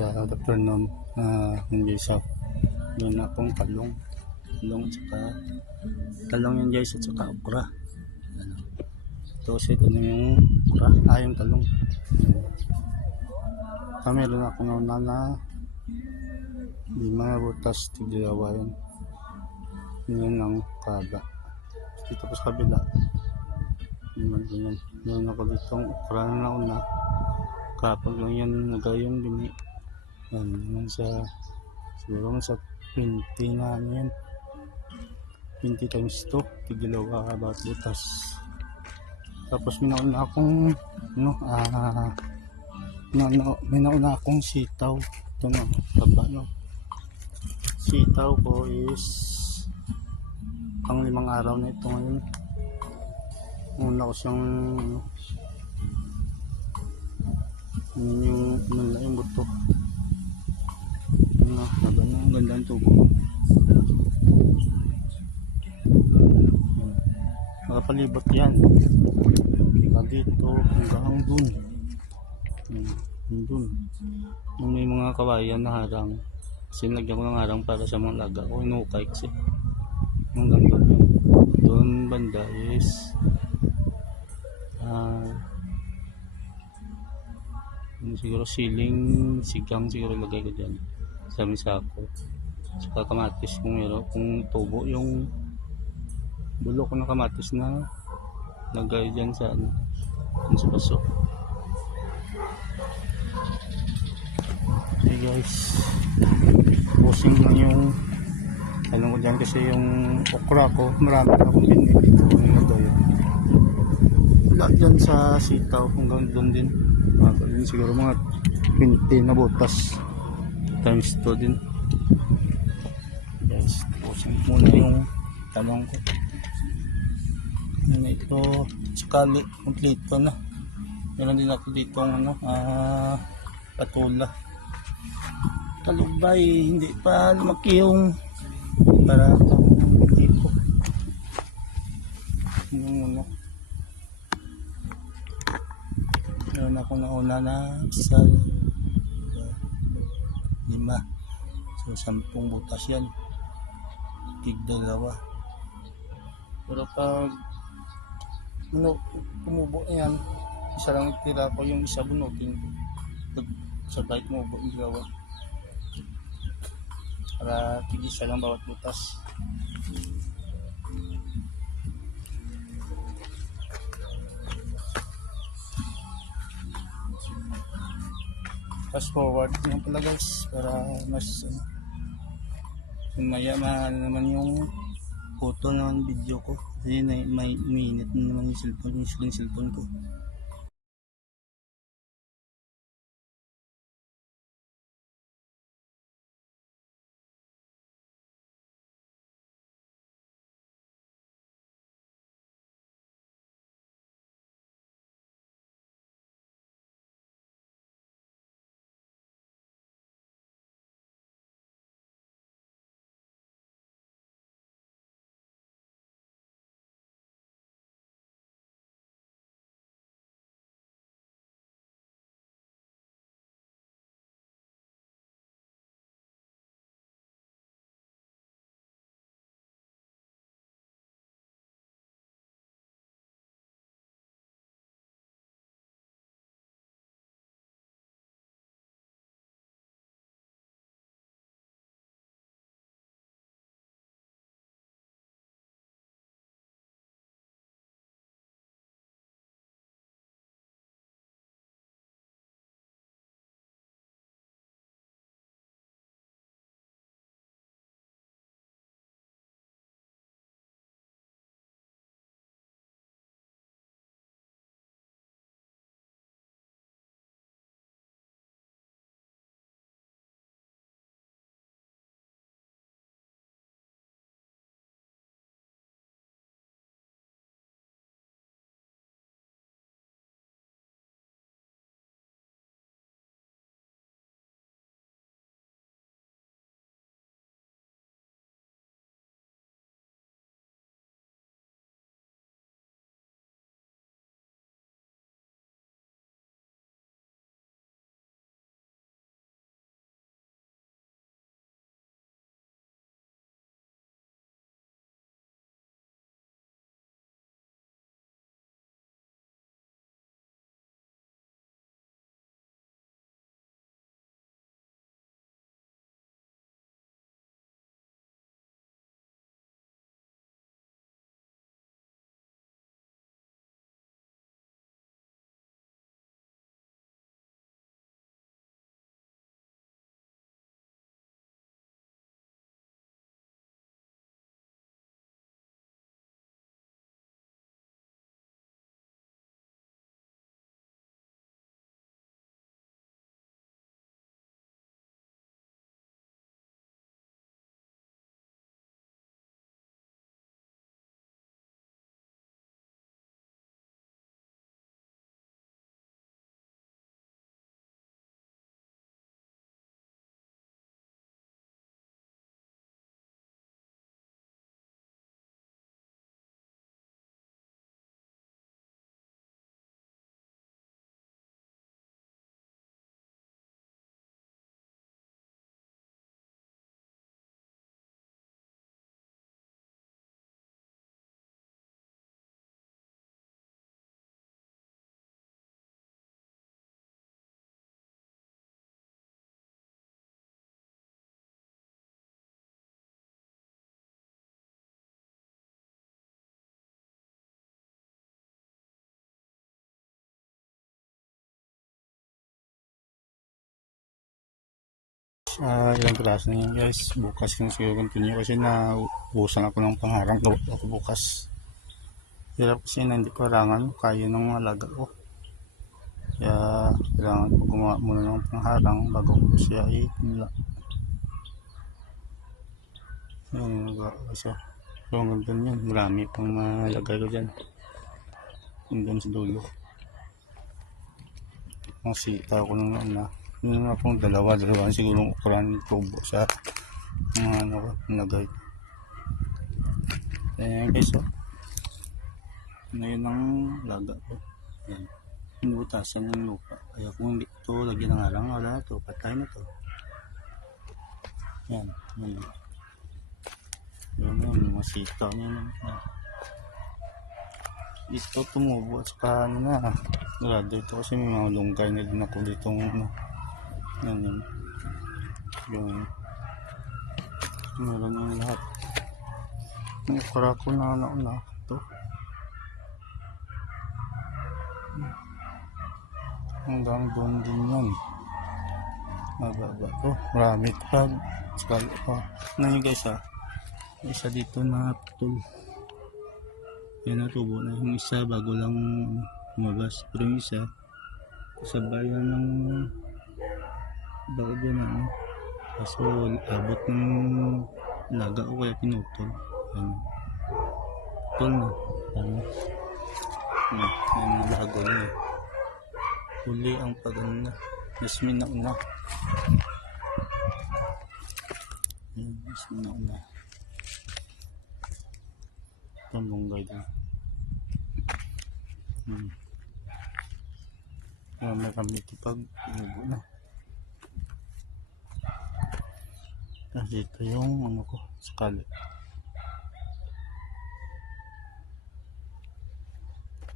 sa afternoon, hindi sa yun na pong talong tsaka talong yan guys, at saka okra. Ano, ito kasi ito na yung okra, yung talong. Meron ako na 5 butas tiglawa yun ang kaba. Dito po sa kabila meron ako ditong okra na nauna, kapag lang yan nagayong bini yan naman sa siguro sa 20 na yan, 20 times 2 tiglawa about butas. Tapos may nauna akong may nauna akong sitaw. Ito na baba, sitaw ko is pang 5 araw na ito ngayon. Una ko siyang yung buto. Ang ganda ng tubo. Nakapalibot yan dito hanggang dun. Yung may mga kawayan na harang, sinagyan ko ng harang para sa mga laga ko, inukay kasi hanggang dun yun. Dun banda is siguro sigang siguro ilagay ko dyan sa misako, saka kamatis kung meron, kung tubo yung bulok ko ng kamatis na lagay dyan sa sa baso. Okay guys, pusing lang yung alam ko dyan kasi yung okra ko marami akong binili dito wala dyan sa sitaw hanggang doon din. Siguro mga 20 na butas times 2 din guys. Pusing muna yung talong ko ito, sakali kompleto na. Meron din ako dito patula, talubay, hindi pa lumaki yung para dito yung meron ako nauna na isa 5, so 10 butas yan, tig-2. Pero pag tumubo yan, isa lang tira ko, yung isa bunutin sabay tumubo yung 2 para tig-isa lang bawat butas. Fast forward yung pala guys para mas maya naman yung photo naman video ko kasi may minute naman yung cellphone ko. Ilang klase na yan guys. Bukas ko na siguro continue kasi naubusan ako ng pangharang ako bukas. Hirap kasi na hindi ko harangan. Kaya ng alaga ko. Kaya kailangan ko gumawa muna ng pangharang bago ko siya itinla. Ayun, nagawa ko siya. So hanggang yan. Marami pang malagay ko dyan. Hanggang sa dulo. Ang sita ko nung na. Yun nga pong dalawa siguro ukuran tubo sa mga ano ko, nagay. Ayan guys, oh. Ngayon ang laga ko. Ayan. Inubutasan yung lupa. Kaya kung hindi ito lagyan ng harang, wala na ito. Patay na ito. Ayan. Ayan. Ayan. Mga sita niya. Ito tumubo at saka ano na. Grado ito kasi may mga lungkay na din ako dito. Yan. Yung meron yung lahat. Yung ukra ko na ito. Hanggang doon din yan. Mababa. Oh, marami pa. Skala pa. Ano yun guys ha? Isa dito na putol. Yan natubo na. Yung isa bago lang lumabas. Pero yung isa kasabayan ng bago dyan ano. Kaso abot ng laga ko kaya pinutol. Yan. Putol na. Ano? Yan yung lago niya. Huli ang pag-ano na. Jasmine na una. Yan, jasmine na una. Itong lunggay din. May kami ito pag inubo na. Kasi ito yung ano ko, skali.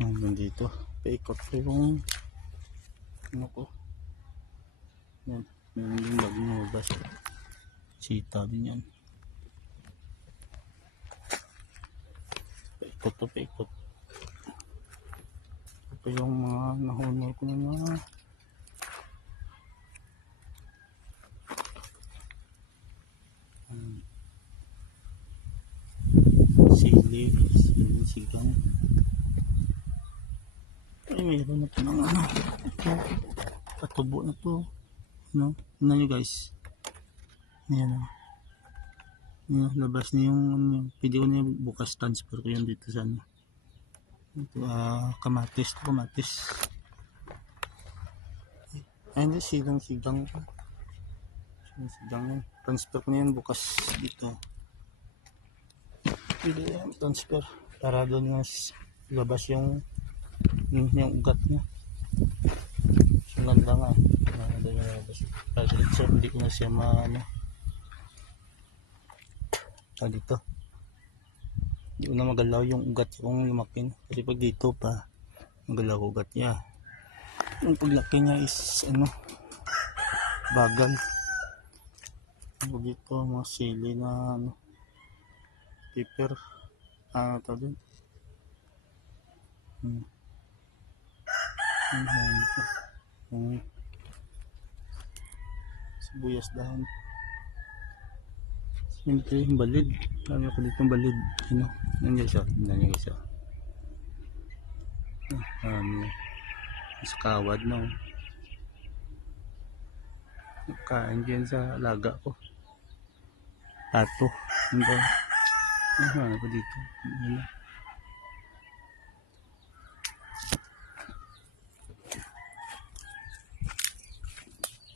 Hanggang dito. Paikot ko yung ano ko. Yan. Meron yung bagong lumabas. Sita din yan. Paikot to paikot. Ito yung mga nahunol ko na mga sigang. Ay, mayroon na po ng ano. Ito. Patubo na to. Ano? Ano nyo guys? Ayan o. Ayan, labas na yung ano. Pwede ko na bukas transfer ko yun dito sa ano. Ito, kamatis. Ito kamatis. Ay, hindi. Sigang. Sigang yun. Transfer ko na yun bukas dito. Pwede yan. Transfer. Para doon na labas yung ugat niya. So, ganda nga. Doon yung labas. So, hindi ko na siya dito. Hindi ko na magalaw yung ugat kung lumakin. Kasi pag dito pa, magalaw ugat niya. Yung paglaki niya is, bagal. Pag dito, mga sili na, paper. Ito din. Sibuyas dahon. Siyempre yung balid. Lagi ako dito yung balid. Nandiyan siya. Sa kawad na. Kain dyan sa laga ko. Tato. Ano ko dito.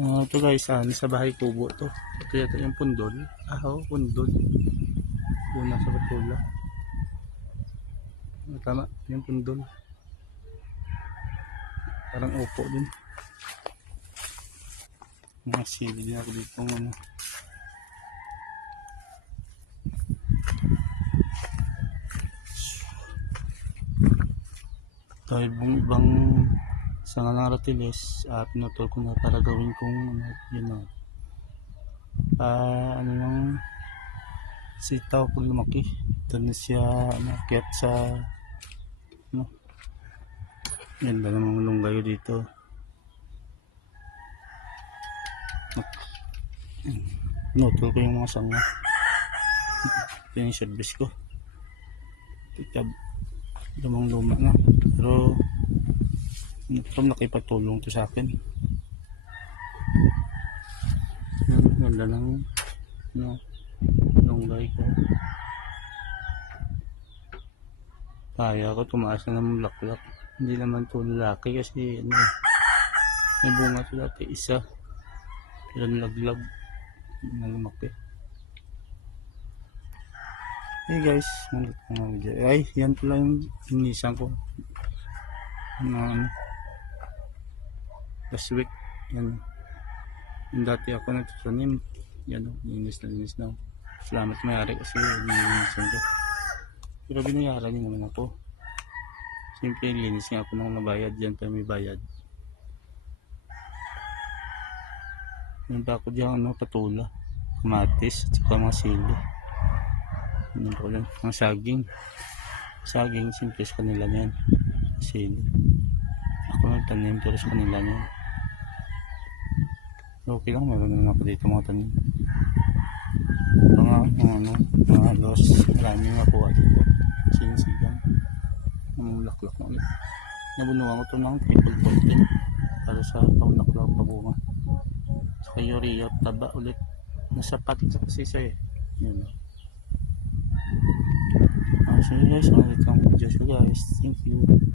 Ito guys, sa bahay kubo to. Ito yata yung pundol. Pundol. Una sa batula. Tama, yung pundol. Parang upo din. Mga sili din ako dito. Dahil ibang sa nangaratilis, pinutol ko na para gawin kong yung sitaw pag lumaki. Doon na siya nakyat sa ganda ng mga lunggay dito. Notol ko yung mga sanga. Ito yung service ko. Ito, lumang luma na. Pero, nakipatulong to sa akin. Ganda ng lunggay ko. Kaya ko tumaas na ng bulaklak. Hindi naman to lalaki kasi may bunga to dati isa. Pero nalaglag na lumaki. Hey guys, ay yan pala yung inisan ko last week. Yan yung dati ako nagtatanim. Yan o, linis na. Salamat may-ari kasi nilinisan ko. Pero binayaran niya naman ako. Siyempre linis nga ako nang nabayad. Yan pa may bayad. Yan pa ako dyan patula, kamatis at saka mga sili. Yan pa lang mga saging siyempre sa kanila yan. Sili ako nagtanim pero sa kanila yan. Okay lang, meron naman ako dito mga tanim. Mga halos maraming makuha dito. Sinisigang namulaklak na ulit. Nabunuhan ko ito ng triple coating para sa paulaklak pabunga. Saka urea taba ulit. Nasapat sa kasi siya yun. So guys, ulit ang video guys. Thank you.